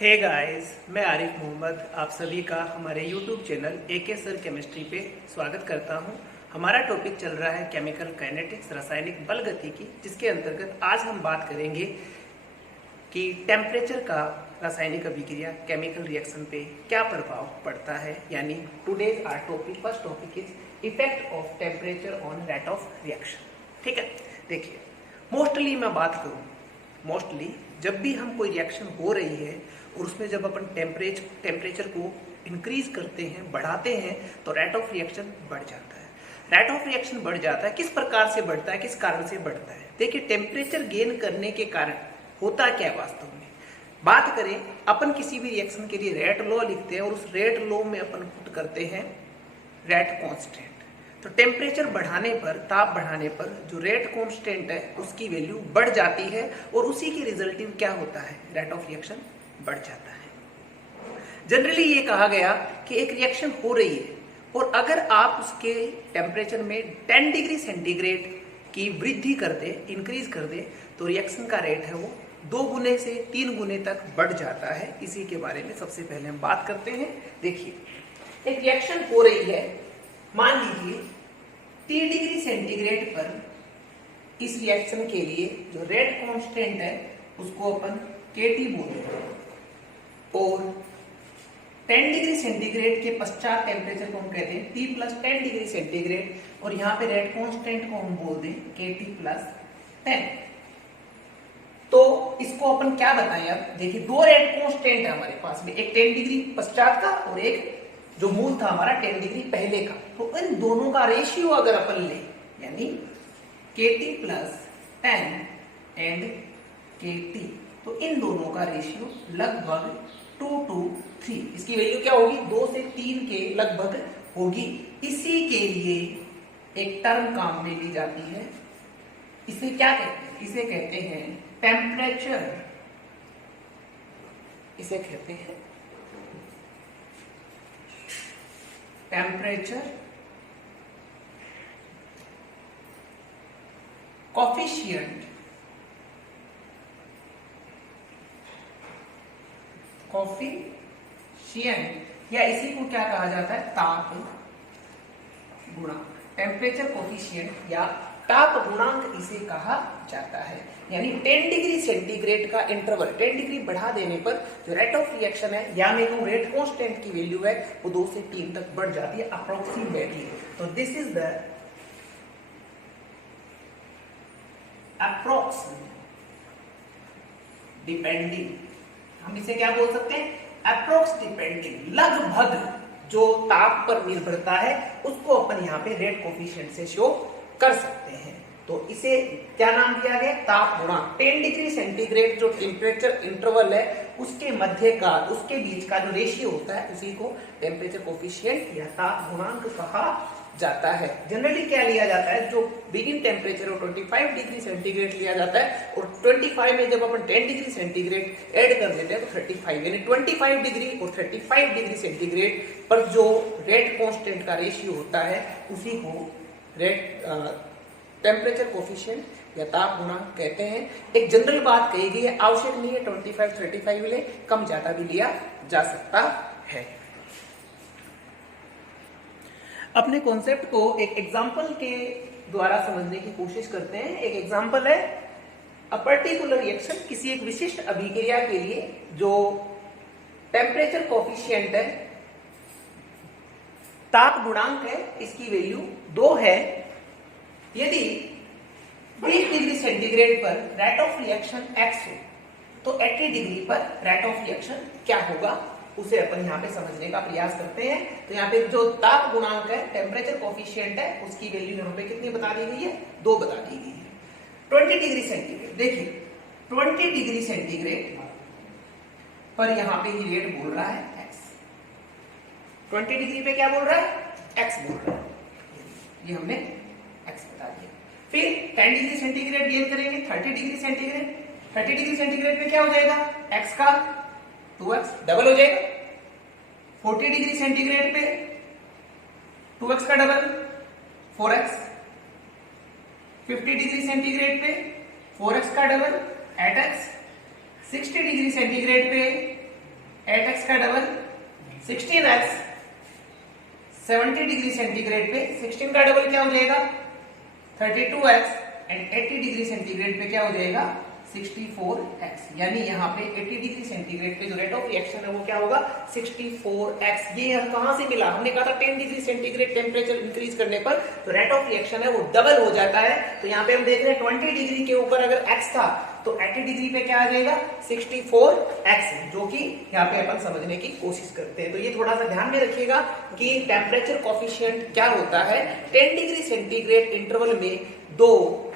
Hey guys, मैं आरिफ मोहम्मद आप सभी का हमारे YouTube channel AK sir chemistry पे स्वागत करता हूं। हमारा टॉपिक चल रहा है केमिकल काइनेटिक्स, रासायनिक बल गतिकी, जिसके अंतर्गत आज हम बात करेंगे कि टेम्परेचर का रासायनिक अभिक्रिया केमिकल रिएक्शन पे क्या प्रभाव पड़ता है। यानी today's our topic, first topic is effect of temperature on rate of reaction. ठीक है, देखिए मोस्टली मैं बात करूँ, मोस्टली जब भी हम कोई रिएक्शन हो रही है और उसमें जब अपन टेम्परेचर को इंक्रीज करते हैं, बढ़ाते हैं, तो रेट ऑफ रिएक्शन बढ़ जाता है। रेट ऑफ रिएक्शन बढ़ जाता है, किस प्रकार से बढ़ता है, किस कारण से बढ़ता है। देखिए टेम्परेचर गेन करने के कारण होता क्या है वास्तव में। बात करें, अपन किसी भी रिएक्शन के लिए रेट लॉ लिखते हैं और उस रेट लॉ में अपन पुट करते हैं रेट कांस्टेंट। तो टेम्परेचर बढ़ाने पर, ताप बढ़ाने पर जो रेट कांस्टेंट है उसकी वैल्यू बढ़ जाती है और उसी के रिजल्टिव क्या होता है, रेट ऑफ रिएक्शन बढ़ जाता है। जनरली ये कहा गया कि एक रिएक्शन हो रही है और अगर आप उसके टेम्परेचर में 10 डिग्री सेंटीग्रेड की वृद्धि कर दे, इंक्रीज कर दे, तो रिएक्शन का रेट है वो 2 गुने से 3 गुने तक बढ़ जाता है। इसी के बारे में सबसे पहले हम बात करते हैं। देखिए एक रिएक्शन हो रही है, मान लीजिए 3 डिग्री सेंटीग्रेड पर इस रिएक्शन के लिए जो रेट कांस्टेंट है उसको अपन KT बोलते हैं और 10 डिग्री सेंटीग्रेड के पश्चात टेम्परेचर को हम कहते हैं T प्लस 10 डिग्री सेंटीग्रेड और यहाँ पे रेट कांस्टेंट को हम बोल दें KT प्लस 10। तो इसको अपन क्या बताएं। अब देखिए दो रेट कांस्टेंट है हमारे पास में, एक 10 डिग्री पश्चात का और एक जो मूल था हमारा 10 डिग्री पहले का। तो इन दोनों का रेशियो अगर अपन ले, यानी KT प्लस 10 एंड KT, तो इन दोनों का रेशियो लगभग 2 to 3। इसकी वैल्यू क्या होगी, 2 से 3 के लगभग होगी। इसी के लिए एक टर्म काम में ली जाती है, इसे क्या कहते हैं, इसे कहते हैं टेम्परेचर। इसे कहते हैं टेम्परेचर कोफिशिएंट। कोफिशिएंट या इसी को क्या कहा जाता है, ताप गुणांक। टेम्परेचर कोफिशिएंट या ताप गुणांक इसे कहा जाता है। यानी 10 डिग्री सेंटीग्रेड का इंटरवल, 10 डिग्री बढ़ा देने पर जो रेट ऑफ रिएक्शन है या में जो रेट कांस्टेंट की वैल्यू है वो 2 से 3 तक बढ़ जाती है अप्रोक्सीमेटली। तो this is the approx depending, हम इसे क्या बोल सकते हैं, अप्रोक्स डिपेंडिंग, लगभग जो ताप पर निर्भरता है उसको अपन यहाँ पे रेट कोफिशिएंट से शो कर सकते हैं। तो इसे क्या नाम दिया गया, ताप गुणांक। 10 डिग्री सेंटीग्रेड जो टेम्परेचर इंटरवल है उसके मध्य का, उसके बीच का जो रेशियो होता है उसी को टेम्परेचर कोफिशिएंट या ताप गुणांक कहा जाता है। जनरली क्या लिया जाता है, जो बिगिन टेम्परेचर 25 डिग्री सेंटीग्रेड लिया जाता है और 25 में जब अपन 10 डिग्री सेंटीग्रेड ऐड कर देते हैं तो 35, यानी 25 डिग्री और 35 डिग्री सेंटीग्रेड पर जो रेट कांस्टेंट का रेशियो होता है उसी को रेट टेम्परेचर कोफिशिएंट या ताप गुणांक कहते हैं। एक जनरल बात कही गई है, आवश्यक नहीं है 25 35 ले, कम ज्यादा भी लिया जा सकता है। अपने कॉन्सेप्ट को एक एग्जांपल के द्वारा समझने की कोशिश करते हैं। एक एग्जांपल है अ पर्टिकुलर रिएक्शन, किसी एक विशिष्ट अभिक्रिया के लिए जो टेम्परेचर कोफिशिएंट है, ताप गुणांक है, इसकी वैल्यू 2 है। यदि 20 डिग्री सेंटीग्रेड पर रेट ऑफ रिएक्शन x हो तो 80 डिग्री पर रेट ऑफ रिएक्शन क्या होगा, उसे अपन यहाँ पे समझने का प्रयास करते हैं। तो यहाँ पे जो ताप गुणांक है, टेम्परेचर कोफिशिएंट है, उसकी वैल्यू यहाँ पे कितनी बता दी गई है, 2 बता दी गई है। 20 डिग्री सेंटीग्रेड, देखिए 20 डिग्री सेंटीग्रेड पर यहाँ पे ही रेट बोल रहा है x। 20 डिग्री पे क्या बोल रहा है, x बोल रहा है, ये हमने x बता दिया। फिर 10 डिग्री सेंटीग्रेड गेन करेंगे 30 डिग्री सेंटीग्रेड। 30 डिग्री सेंटीग्रेड पे क्या हो जाएगा, x का 2x डबल हो जाएगा। 40 डिग्री सेंटीग्रेड पे 2x का डबल 4x। 50 डिग्री सेंटीग्रेड पे 4x का डबल 8x। 60 डिग्री सेंटीग्रेड पे 8x का डबल 16x 70 डिग्री सेंटीग्रेड पे 16 का डबल क्या हो जाएगा 32x एंड 80 डिग्री सेंटीग्रेड पे क्या हो जाएगा 64x, यानी यहाँ पे 80 डिग्री सेंटीग्रेड पे जो रेट ऑफ रिएक्शन है वो क्या होगा 64x। ये हम कहां से मिला, हमने कहा था 10 डिग्री सेंटीग्रेड टेम्परेचर इंक्रीज करने पर तो रेट ऑफ रिएक्शन है वो डबल हो जाता है। तो यहाँ पे हम देख रहे हैं 20 डिग्री के ऊपर अगर x था तो 80 डिग्री पे क्या आ जाएगा 64x, जो कि यहाँ पे अपन समझने की कोशिश करते हैं। तो ये थोड़ा सा ध्यान में रखिएगा कि टेम्परेचर कोफिशिएंट क्या होता है। 10 डिग्री सेंटीग्रेड इंटरवल में दो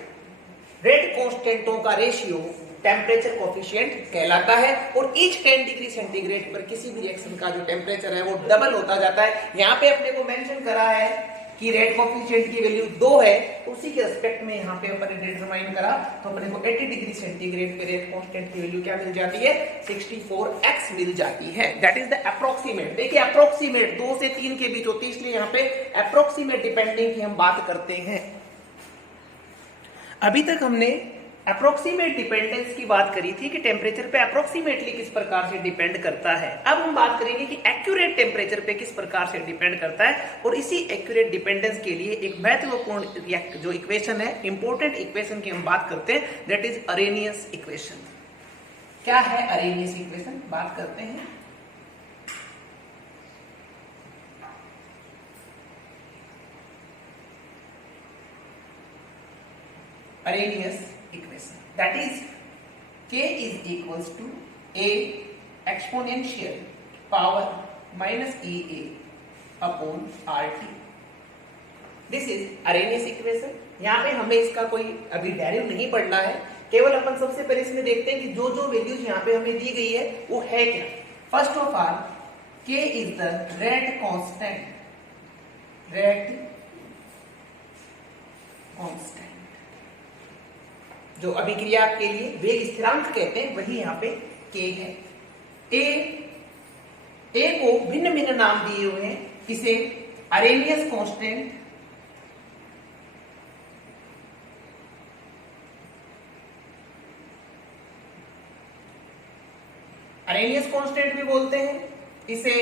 रेट कांस्टेंटों का रेशियो टेम्परेचर कोफिशिएंट कहलाता है और ईच 10 डिग्री सेंटीग्रेड पर किसी भी रिएक्शन का जो टेम्परेचर है वो डबल होता जाता है। यहाँ पे अपने को मेंशन करा है कि रेट कोफिशिएंट की वैल्यू 2 है, तो उसी के रिस्पेक्ट में यहाँ पे अपन ने डिटरमाइन करा तो अपने को 80 डिग्री सेंटीग्रेड पे रेट कांस्टेंट की वैल्यू क्या मिल जाती है 64x मिल जाती है। That is the approximate. देखिए अप्रोक्सीमेट 2 से 3 के बीच होती है, इसलिए यहाँ पे अप्रोक्सीमेट डिपेंडिंग की हम बात करते हैं। अभी तक हमने अप्रोक्सीमेट डिपेंडेंस की बात करी थी कि टेम्परेचर पे अप्रोक्सीमेटली किस प्रकार से डिपेंड करता है। अब हम बात करेंगे कि एक्यूरेट टेम्परेचर पे किस प्रकार से डिपेंड करता है, और इसी एक्यूरेट डिपेंडेंस के लिए एक महत्वपूर्ण जो इक्वेशन है, इंपॉर्टेंट इक्वेशन की हम बात करते हैं, दैट इज अरेनियस इक्वेशन। क्या है अरेनियस इक्वेशन, बात करते हैं। Arrhenius equation, that is k is equals to a exponential power minus EA upon RT. This is Arrhenius equation. यहाँ पे हमें इसका कोई अभी डेरिव नहीं पढ़ना है, केवल अपन सबसे पहले इसमें देखते हैं कि जो जो वैल्यूज यहाँ पे हमें दी गई है वो है क्या। First of all k is the rate constant, rate constant जो अभिक्रिया के लिए वेग स्थिरांक कहते हैं, वही यहाँ पे k है। a को भिन्न भिन्न नाम दिए हुए हैं, इसे अरेनियस कांस्टेंट, अरेनियस कांस्टेंट भी बोलते हैं, इसे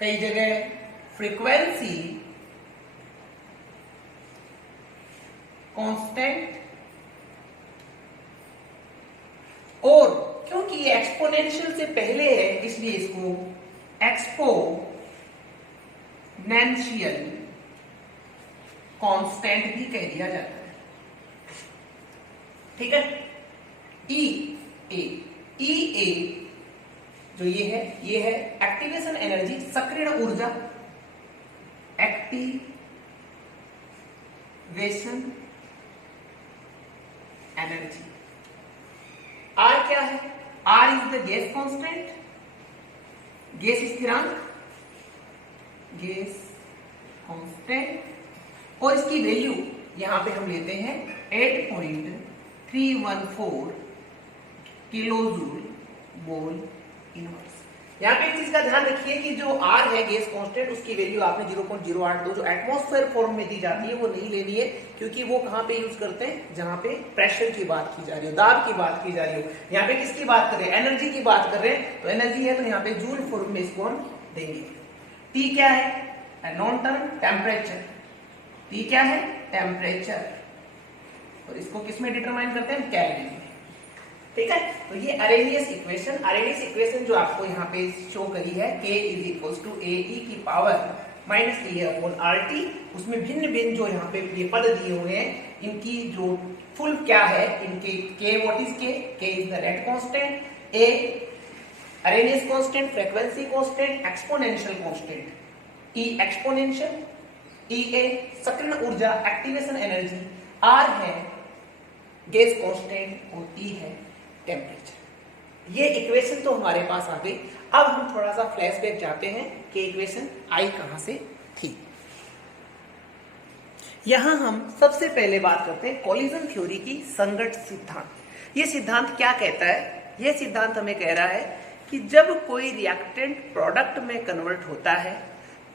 कई जगह फ्रीक्वेंसी कांस्टेंट, और क्योंकि ये एक्सपोनेंशियल से पहले है इसलिए इसको एक्सपोनेंशियल कांस्टेंट भी कह दिया जाता है। ठीक है। ई ए जो ये है एक्टिवेशन एनर्जी, सक्रिय ऊर्जा, एक्टिवेशन एनर्जी। आर क्या है, R is the gas constant, gas स्थिरांक, गैस कांस्टेंट, और इसकी वैल्यू यहां पे हम लेते हैं 8.314 किलो जूल मोल इनवर्स। यहाँ पे एक चीज का ध्यान रखिए कि जो R है गैस कांस्टेंट, उसकी वैल्यू आपने 0.082 जो एटमॉस्फेयर फॉर्म में दी जाती है वो नहीं लेनी है, क्योंकि वो कहाँ पे यूज करते हैं, जहां पे प्रेशर की बात की जा रही हो, दाब की बात की जा रही हो। यहाँ पे किसकी बात कर रहे हैं, एनर्जी की बात कर रहे हैं, तो एनर्जी है तो यहाँ पे जूल फॉर्म में इसको हम देंगे। T क्या है, नॉन टर्म टेम्परेचर, T क्या है टेम्परेचर, और इसको किसमें डिटरमाइन करते हैं, केल्विन में। ठीक है। तो ये अरेनियस इक्वेशन जो आपको यहाँ पे शो करी है, k इज इक्वल्स टू ए ई की पावर माइनस ए अपॉन आर टी, उसमें भिन्न भिन्न जो यहाँ पे ये पद दिए हुए हैं, इनकी जो फुल क्या है, इनके k what is k is the rate constant, a Arrhenius constant, frequency constant, exponential constant, e exponential, e a सक्रिय ऊर्जा, एक्टिवेशन एनर्जी, r है गैस कांस्टेंट और e है टेम्परेचर। ये इक्वेशन तो हमारे पास आ गई। अब हम थोड़ा सा फ्लैशबैक जाते हैं कि इक्वेशन आई कहां से थी। यहां हम सबसे पहले बात करते हैं कोलिजन थ्योरी की संगत सिद्धांत। ये सिद्धांत क्या कहता है, ये सिद्धांत हमें कह रहा है कि जब कोई रिएक्टेंट प्रोडक्ट में कन्वर्ट होता है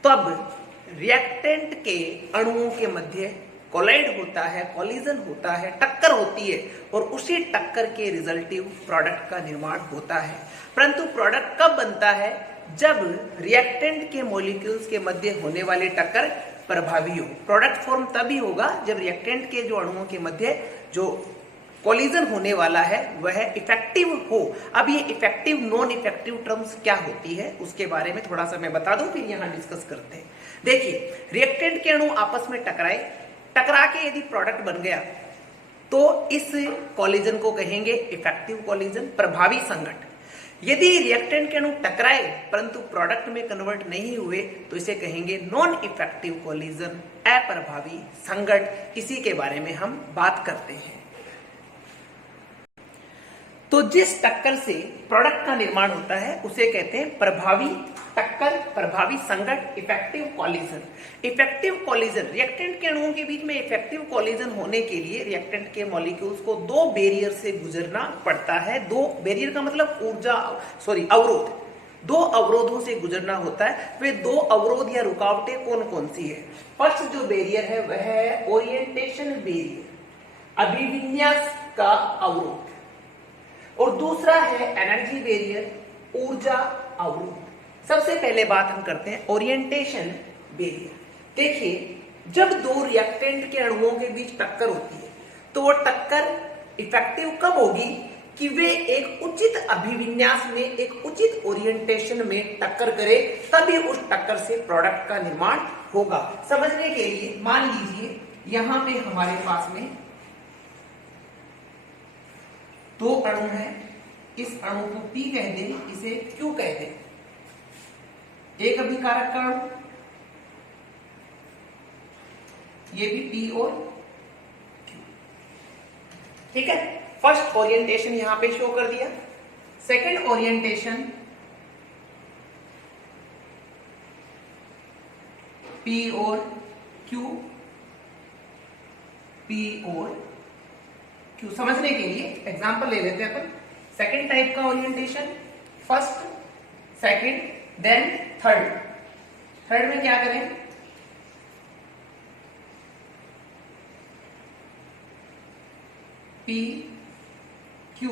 तब रिएक्टेंट के अणुओं के मध्य कोलाइड होता है, कॉलिजन होता है, टक्कर होती है और उसी टक्कर के रिजल्टिव प्रोडक्ट का निर्माण होता है। परंतु प्रोडक्ट कब बनता है? जब रिएक्टेंट के मॉलिक्यूल्स के मध्य होने वाली टक्कर प्रभावी हो। प्रोडक्ट फॉर्म तभी होगा जब रिएक्टेंट के जो अणुओं के मध्य जो कोलिजन होने वाला है वह इफेक्टिव हो। अब ये इफेक्टिव नॉन इफेक्टिव टर्म्स क्या होती है उसके बारे में थोड़ा सा मैं बता दूं, फिर यहां डिस्कस करते हैं। देखिए, रिएक्टेंट के अणु आपस में टकरा के यदि प्रोडक्ट बन गया तो इस कोलिजन को कहेंगे इफेक्टिव कोलिजन, प्रभावी संघट। यदि रिएक्टेंट के अणु टकराए परंतु प्रोडक्ट में कन्वर्ट नहीं हुए तो इसे कहेंगे नॉन इफेक्टिव कोलिजन, अप्रभावी संघट। इसी के बारे में हम बात करते हैं। तो जिस टक्कर से प्रोडक्ट का निर्माण होता है उसे कहते हैं प्रभावी टक्कर, प्रभावी संघट, effective collision. Effective collision, reactant के अणुओं के बीच में इफेक्टिव कोलिजन होने के लिए रिएक्टेंट के मॉलिक्यूल्स को दो बैरियर से गुजरना पड़ता है। दो बैरियर का मतलब अवरोध, दो अवरोधों से गुजरना होता है। वे दो अवरोध या रुकावटें कौन कौन सी है? फर्स्ट जो बैरियर है वह है ओरिएंटेशन बैरियर, अभिविन्यास का अवरोध, और दूसरा है एनर्जी बैरियर, ऊर्जा अवरोध। सबसे पहले बात हम करते हैं ओरिएंटेशन बैरियर। देखिए, जब दो रिएक्टेंट के अणुओं के बीच टक्कर होती है तो वो टक्कर इफेक्टिव कब होगी कि वे एक उचित अभिविन्यास में, एक उचित ओरिएंटेशन में टक्कर करे, तभी उस टक्कर से प्रोडक्ट का निर्माण होगा। समझने के लिए मान लीजिए यहां पे हमारे पास में दो अणु है, इस अणु को P कह दें, इसे Q कह दें। एक अभिकारक का अणु, ये भी P और Q, ठीक है। फर्स्ट ओरिएंटेशन यहां पे शो कर दिया। सेकंड ओरिएंटेशन P और Q, P और Q। समझने के लिए एग्जांपल ले लेते हैं अपन। सेकंड टाइप का orientation, first, second, then third. Third में क्या करें? P, Q,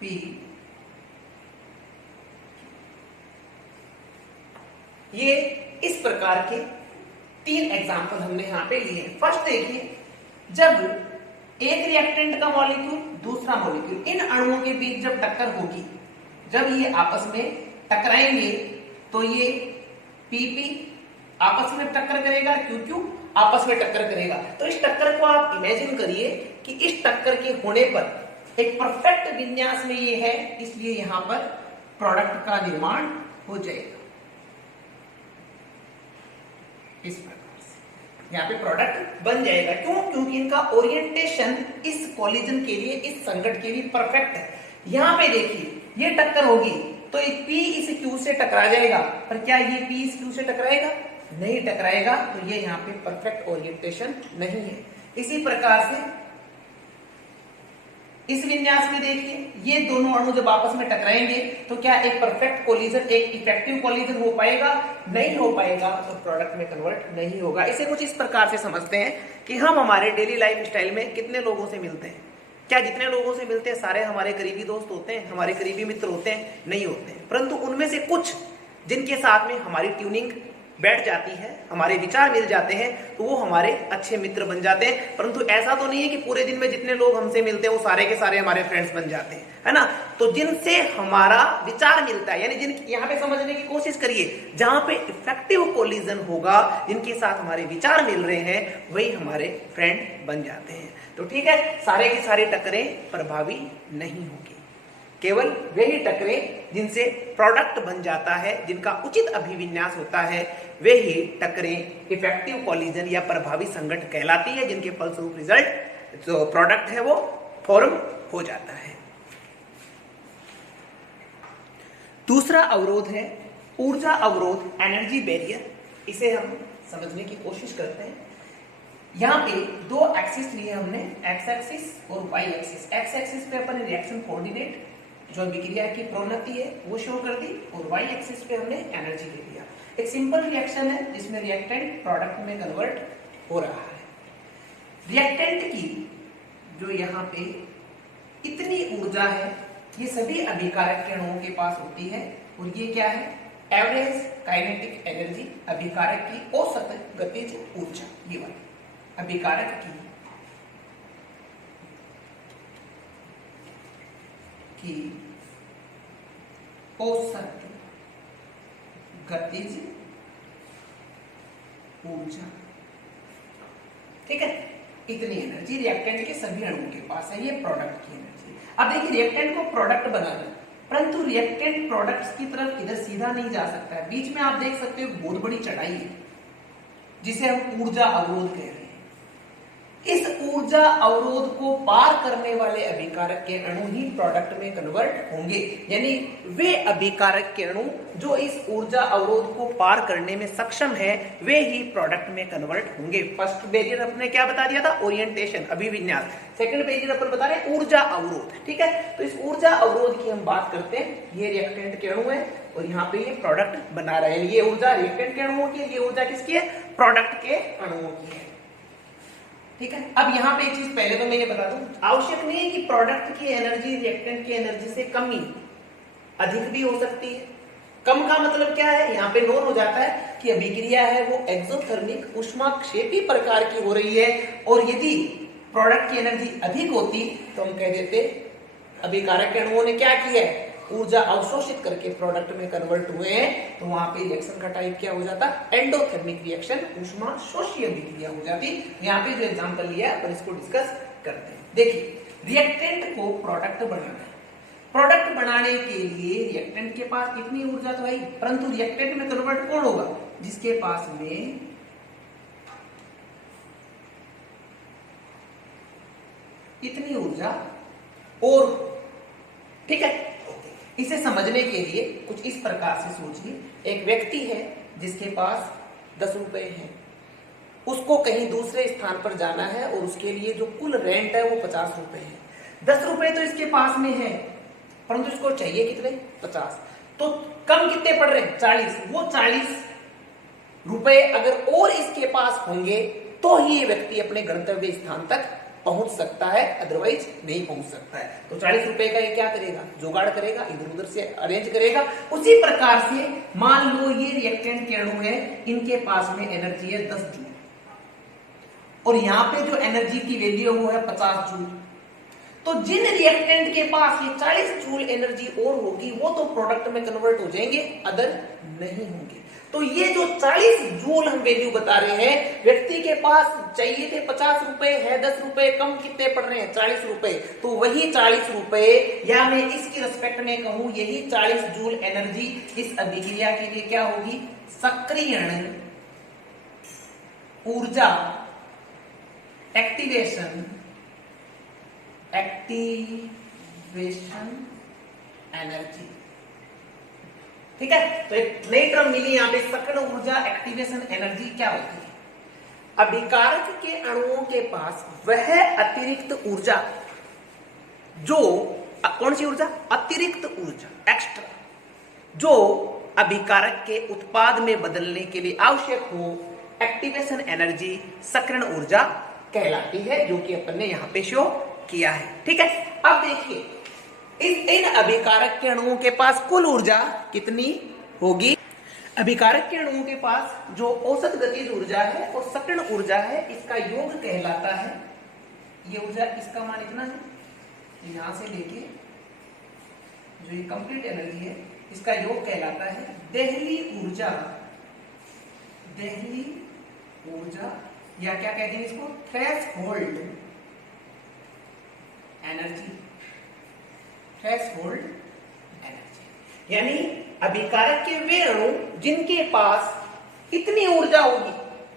P, ये इस प्रकार के तीन एग्जांपल हमने यहां पे लिए। फर्स्ट देखिए, जब एक रिएक्टेंट का मॉलिक्यूल दूसरा मॉलिक्यूल, इन अणुओं के बीच जब टक्कर होगी, जब ये आपस में टकराएंगे तो ये PP आपस में टक्कर करेगा, QQ आपस में टक्कर करेगा। तो इस टक्कर को आप इमेजिन करिए कि इस टक्कर के होने पर एक परफेक्ट विन्यास में ये है, इसलिए यहां पर प्रोडक्ट का निर्माण हो जाएगा इस प्रकार से। यहाँ पे प्रोडक्ट बन जाएगा। क्यों? क्योंकि इनका ओरिएंटेशन इस कोलिजन के लिए, इस संघट के लिए परफेक्ट है। यहाँ पे देखिए, ये टक्कर होगी तो एक P इस Q से टकरा जाएगा, पर क्या ये P इस Q से टकराएगा? नहीं टकराएगा। तो ये यहाँ पे परफेक्ट ओरिएंटेशन नहीं है। इसी प्रकार से इस विन्यास में देखिए, ये दोनों अणु जब आपस में टकराएंगे तो क्या एक परफेक्ट कोलिजन, एक इफेक्टिव कोलिजन हो पाएगा? नहीं हो पाएगा। तो प्रोडक्ट में कन्वर्ट नहीं होगा। इसे कुछ इस प्रकार से समझते हैं कि हम हमारे डेली लाइफ स्टाइल में कितने लोगों से मिलते हैं? क्या जितने लोगों से मिलते हैं सारे हमारे करीबी दोस्त होते हैं, हमारे करीबी मित्र होते हैं? नहीं होते हैं। परंतु उनमें से कुछ जिनके साथ में हमारी ट्यूनिंग बैठ जाती है, हमारे विचार मिल जाते हैं, तो वो हमारे अच्छे मित्र बन जाते हैं। परंतु ऐसा तो नहीं है कि पूरे दिन में जितने लोग हमसे मिलते हैं वो सारे के सारे हमारे फ्रेंड्स बन जाते हैं, है ना। तो जिनसे हमारा विचार मिलता है, यानी जिन, यहाँ पे समझने की कोशिश करिए, जहां पे इफेक्टिव कोलिजन होगा, जिनके साथ हमारे विचार मिल रहे हैं, वही हमारे फ्रेंड बन जाते हैं। तो ठीक है, सारे की सारी टक्करें प्रभावी नहीं होगी। केवल वही टक्करें जिनसे प्रोडक्ट बन जाता है, जिनका उचित अभिविन्यास होता है, वे ही टक्करें इफेक्टिव कोलिजन या प्रभावी संघट कहलाती है, जिनके फलस्वरूप रिजल्ट जो प्रोडक्ट है वो फॉर्म हो जाता है। दूसरा अवरोध है ऊर्जा अवरोध, एनर्जी बैरियर। इसे हम समझने की कोशिश करते हैं। यहाँ पे दो एक्सिस लिए हमने, एक्स एक्सिस और वाई एक्सिस। एक्स एक्सिस पे अपन रिएक्शन कोऑर्डिनेट, जो विक्रिया की प्रोन्नति है, वो शो कर दी, और वाई एक्सिस पे हमने एनर्जी ले लिया। एक सिंपल रिएक्शन है जिसमें रिएक्टेंट प्रोडक्ट में कन्वर्ट हो रहा है। रिएक्टेंट की जो यहाँ पे इतनी ऊर्जा है ये सभी अभिकारक के अणुओं के पास होती है, और ये क्या है, एवरेज काइनेटिक एनर्जी, अभिकारक की औसत गतिज ऊर्जा। ये वाली अभिकारक की औसत गतिज ऊर्जा, ठीक है। इतनी एनर्जी रिएक्टेंट के सभी अणुओं के पास है, ये प्रोडक्ट की एनर्जी। अब देखिए रिएक्टेंट को प्रोडक्ट बनाना, परंतु रिएक्टेंट प्रोडक्ट्स की तरफ इधर सीधा नहीं जा सकता है। बीच में आप देख सकते हो बहुत बड़ी चढ़ाई है जिसे हम ऊर्जा अवरोध कह रहे हैं। इस ऊर्जा अवरोध को पार करने वाले अभिकारक के अणु ही प्रोडक्ट में कन्वर्ट होंगे, यानी वे अभिकारक के अणु जो इस ऊर्जा अवरोध को पार करने में सक्षम है वे ही प्रोडक्ट में कन्वर्ट होंगे। फर्स्ट बैरियर अपने क्या बता दिया था, ओरिएंटेशन, अभिविन्यास। सेकंड बैरियर अपन बता रहे हैं ऊर्जा अवरोध, ठीक है। तो इस ऊर्जा अवरोध की हम बात करते हैं, ये रिएक्टेंट के अणु है और यहाँ पे ये प्रोडक्ट बना रहे हैं। ये ऊर्जा रिएक्टेंट के अणुओं की है, ये ऊर्जा किसकी है, प्रोडक्ट के अणुओं की है, ठीक है। अब यहाँ पे एक चीज पहले तो मैं ये बता दूं, आवश्यक नहीं है कि प्रोडक्ट की एनर्जी रिएक्टेंट की एनर्जी से कम ही, अधिक भी हो सकती है। कम का मतलब क्या है, यहाँ पे नोट हो जाता है कि अभिक्रिया है वो एक्सोथर्मिक ऊष्माक्षेपी प्रकार की हो रही है, और यदि प्रोडक्ट की एनर्जी अधिक होती तो हम कह देते अभिकारक के अणुओं ने क्या किया है, ऊर्जा अवशोषित करके प्रोडक्ट में कन्वर्ट हुए हैं, तो वहां पे रिएक्शन का टाइप क्या हो जाता, एंडोथर्मिक रिएक्शन, ऊष्मा शोषी अभिक्रिया हो जाती। यहाँ पे जो एग्जांपल लिया है अपन इसको डिस्कस करते हैं। देखिए रिएक्टेंट को प्रोडक्ट बनाना है, प्रोडक्ट बनाने के लिए रिएक्टेंट के पास इतनी ऊर्जा तो है, परंतु रिएक्टेंट में कन्वर्ट कौन होगा, जिसके पास में इतनी ऊर्जा और, ठीक है। इसे समझने के लिए कुछ इस प्रकार से सोचिए, एक व्यक्ति है जिसके पास 10 रुपए है, उसको कहीं दूसरे स्थान पर जाना है और उसके लिए जो कुल रेंट है वो 50 रुपए है। 10 रुपए तो इसके पास में है, परंतु इसको चाहिए कितने, 50, तो कम कितने पड़ रहे हैं, 40। वो 40 रुपए अगर और इसके पास होंगे तो ही ये व्यक्ति अपने गंतव्य स्थान तक पहुंच सकता है, अदरवाइज नहीं पहुंच सकता है। तो 40 रुपए का ये क्या करेगा, जुगाड़ करेगा, इधर उधर से अरेंज करेगा। उसी प्रकार से मान लो ये रिएक्टेंट के अणु है, इनके पास में एनर्जी है 10 जूल, और यहाँ पे जो एनर्जी की वैल्यू वो है 50 जूल। तो जिन रिएक्टेंट के पास ये 40 जूल एनर्जी और होगी वो तो प्रोडक्ट में कन्वर्ट हो जाएंगे, अदर नहीं होंगे। तो ये जो 40 जूल हम वैल्यू बता रहे हैं, व्यक्ति के पास चाहिए थे 50 रुपए है, 10 रुपए कम कितने पड़ रहे हैं, 40 रुपए। तो वही 40 रुपए, या मैं इसकी रेस्पेक्ट में कहूं यही 40 जूल एनर्जी इस अभिक्रिया के लिए क्या होगी, सक्रियण ऊर्जा, एक्टिवेशन एनर्जी, ठीक है। तो एक नई टर्म मिली यहां पे, सक्रियण ऊर्जा, एक्टिवेशन एनर्जी क्या होती है। अभिकारक के अणुओं के पास वह अतिरिक्त ऊर्जा, जो कौन सी ऊर्जा, अतिरिक्त ऊर्जा, एक्स्ट्रा, जो अभिकारक के उत्पाद में बदलने के लिए आवश्यक हो, एक्टिवेशन एनर्जी, सक्रियण ऊर्जा कहलाती है, जो कि अपन ने यहां पे शो किया है, ठीक है। अब देखिए इन अभिकारक के अणुओं के पास कुल ऊर्जा कितनी होगी। अभिकारक के अणुओं के पास जो औसत गतिज ऊर्जा है और सक्रियण ऊर्जा है, इसका योग कहलाता है, ये ऊर्जा इसका मान इतना है, यहां से लेके जो ये कंप्लीट एनर्जी है इसका योग कहलाता है देहली ऊर्जा, देहली ऊर्जा, या क्या कहते हैं इसको, थ्रेशहोल्ड एनर्जी, थ्रेशहोल्ड एनर्जी। यानी अभिकारक के वे अणु जिनके पास इतनी ऊर्जा होगी,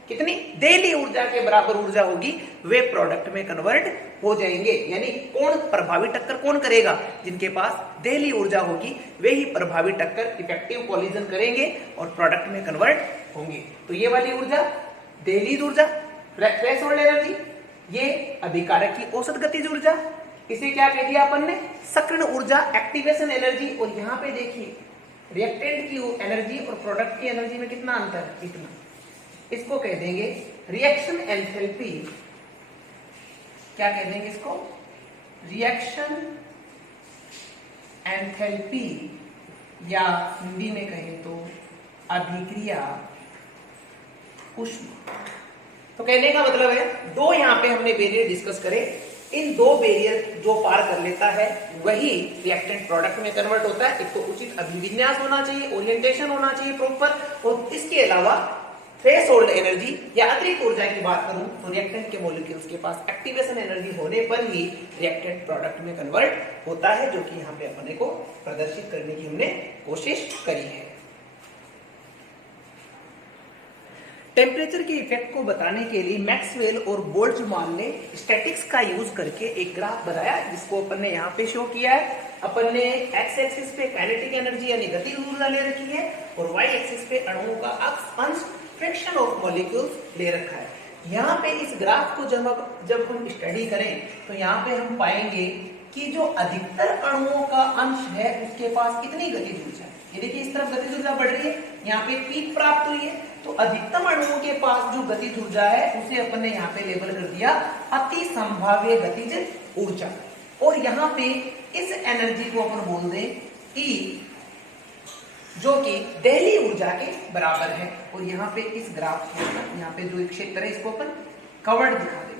कितनी, देहली ऊर्जा के बराबर ऊर्जा होगी, वे प्रोडक्ट में कन्वर्ट हो जाएंगे। यानी कौन प्रभावी टक्कर कौन करेगा, जिनके पास देहली ऊर्जा होगी वे ही प्रभावी टक्कर, इफेक्टिव कोलिजन करेंगे और प्रोडक्ट में कन्वर्ट होंगे। तो ये वाली ऊर्जा देहली ऊर्जा, थ्रेशहोल्ड एनर्जी, ये अभिकारक की औसत गतिज ऊर्जा, इसे क्या कह दिया अपन ने, सक्रियण ऊर्जा, एक्टिवेशन एनर्जी। और यहाँ पे देखिए रिएक्टेंट की एनर्जी और प्रोडक्ट की एनर्जी में कितना अंतर है, इतना। इसको कह देंगे रिएक्शन एंथैल्पी। क्या कह देंगे इसको, रिएक्शन एंथैल्पी, या हिंदी में कहें तो अभिक्रिया ऊष्मा। तो कहने का मतलब है दो यहां पे हमने बैरियर डिस्कस करे, इन दो बैरियर जो पार कर लेता है वही रिएक्टेंट प्रोडक्ट में कन्वर्ट होता है। एक तो उचित अभिविन्यास होना चाहिए, ओरिएंटेशन होना चाहिए प्रॉपर, और इसके अलावा थ्रेशोल्ड एनर्जी या अतिरिक्त ऊर्जा की बात करूं तो रिएक्टेंट के मॉलिक्यूल्स के पास एक्टिवेशन एनर्जी होने पर ही रिएक्टेंट प्रोडक्ट में कन्वर्ट होता है, जो कि यहाँ पे अपने को प्रदर्शित करने की हमने कोशिश करी है। टेम्परेचर के इफेक्ट को बताने के लिए मैक्सवेल और बोल्ट्जमान ने स्टैटिक्स का यूज करके एक ग्राफ बनाया, जिसको अपन ने यहाँ पे शो किया है। अपन ने एक्स एक्सिस पे काइनेटिक एनर्जी यानी गतिज ऊर्जा ले रखी है, और वाई एक्सिस पे अणुओं का अंश फ्रिक्शन ऑफ मॉलिक्यूल्स ले रखा है। यहाँ पे इस ग्राफ को जब हम स्टडी करें तो यहाँ पे हम पाएंगे कि जो अधिकतर अणुओं का अंश है उसके पास कितनी गतिज ऊर्जा है। ये देखिए इस तरफ गतिज ऊर्जा बढ़ रही है, यहाँ पे पीक प्राप्त हुई है, तो अधिकतम अणुओं के पास जो गतिज ऊर्जा है उसे अपन ने यहाँ पे लेबल कर दिया अति संभाव्य गतिज ऊर्जा। और यहाँ पे इस एनर्जी को अपन बोल दें E, जो कि दहली ऊर्जा के बराबर है। और यहाँ पे इस ग्राफ के ऊपर यहाँ पे जो एक क्षेत्र है इसको अपन कवर्ड दिखा देंगे,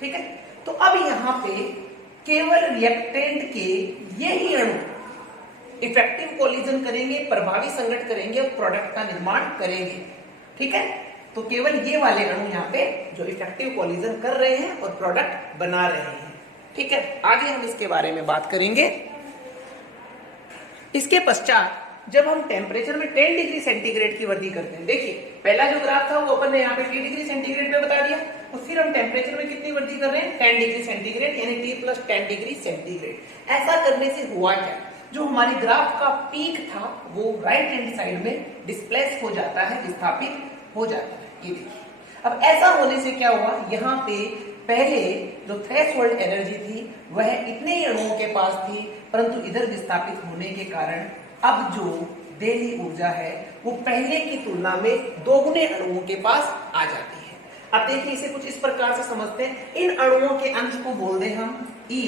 ठीक है। तो अब यहाँ पे केवल रिएक्टेंट के यही अणु इफेक्टिव कोलिजन करेंगे, प्रभावी संघट करेंगे और प्रोडक्ट का निर्माण करेंगे, ठीक है। तो केवल ये वाले अणु यहाँ पे जो इफेक्टिव कोलिजन कर रहे हैं और प्रोडक्ट बना रहे हैं, ठीक है। आगे हम इसके बारे में बात करेंगे। इसके पश्चात जब हम टेम्परेचर में 10 डिग्री सेंटीग्रेड की वृद्धि करते हैं, देखिए पहला जो ग्राफ था वो अपन ने यहाँ पे 3 डिग्री सेंटीग्रेड पे बता दिया, और फिर हम टेम्परेचर में कितनी वृद्धि कर रहे हैं, 10 डिग्री सेंटीग्रेड, यानी T+10 डिग्री सेंटीग्रेड। ऐसा करने से हुआ क्या, जो हमारी ग्राफ का पीक था वो राइट हैंड साइड में डिस्प्लेस हो जाता है, विस्थापित हो जाता है। ये देखिए अब ऐसा होने से क्या हुआ, यहाँ पे पहले जो थ्रेशोल्ड एनर्जी थी वह इतने ही अणुओं के पास थी, परंतु इधर विस्थापित होने के कारण अब जो दहली ऊर्जा है वो पहले की तुलना में दोगुने अणुओं के पास आ जाती है। अब देखिए इसे कुछ इस प्रकार से समझते हैं, इन अणुओं के अंश को बोल दें हम E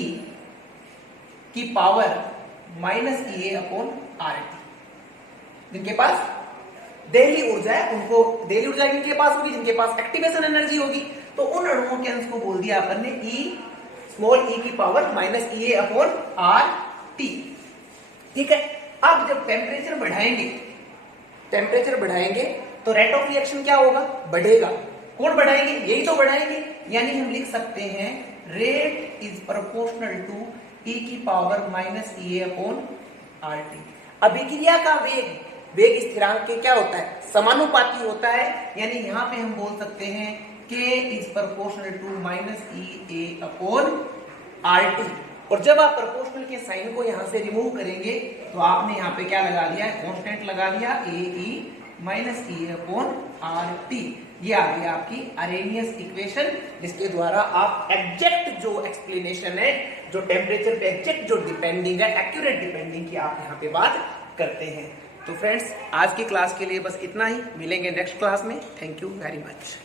की पावर -EA/RT। जिनके पास दहली ऊर्जा है उनको दहली ऊर्जा किनके पास होगी, जिनके पास एक्टिवेशन एनर्जी होगी, तो उन अणुओं के अंश को बोल दिया अपन ने E की पावर -EA/RT, ठीक है। अब जब टेम्परेचर बढ़ाएंगे तो रेट ऑफ रिएक्शन क्या होगा, बढ़ेगा। कौन बढ़ाएंगे, यही तो बढ़ाएंगे, यानी हम लिख सकते हैं rate is proportional to E की पावर -EA/RT। अभिक्रिया का वेग स्थिरांक के क्या होता है, समानुपाती होता है, यानी यहां पे हम बोल सकते हैं K is proportional to -EA/RT। और जब आप प्रोपोर्शनल के साइन को यहां से रिमूव करेंगे तो आपने यहां पे क्या लगा लिया है, कांस्टेंट लगा लिया AE-EA/RT। ये आ गई आपकी अरेनियस इक्वेशन, जिसके द्वारा आप एग्जैक्ट जो एक्सप्लेनेशन है, जो टेम्परेचर पे एग्जैक्ट जो डिपेंडिंग है, एक्यूरेट डिपेंडिंग की आप यहाँ पे बात करते हैं। तो फ्रेंड्स आज की क्लास के लिए बस इतना ही, मिलेंगे नेक्स्ट क्लास में। Thank you very much.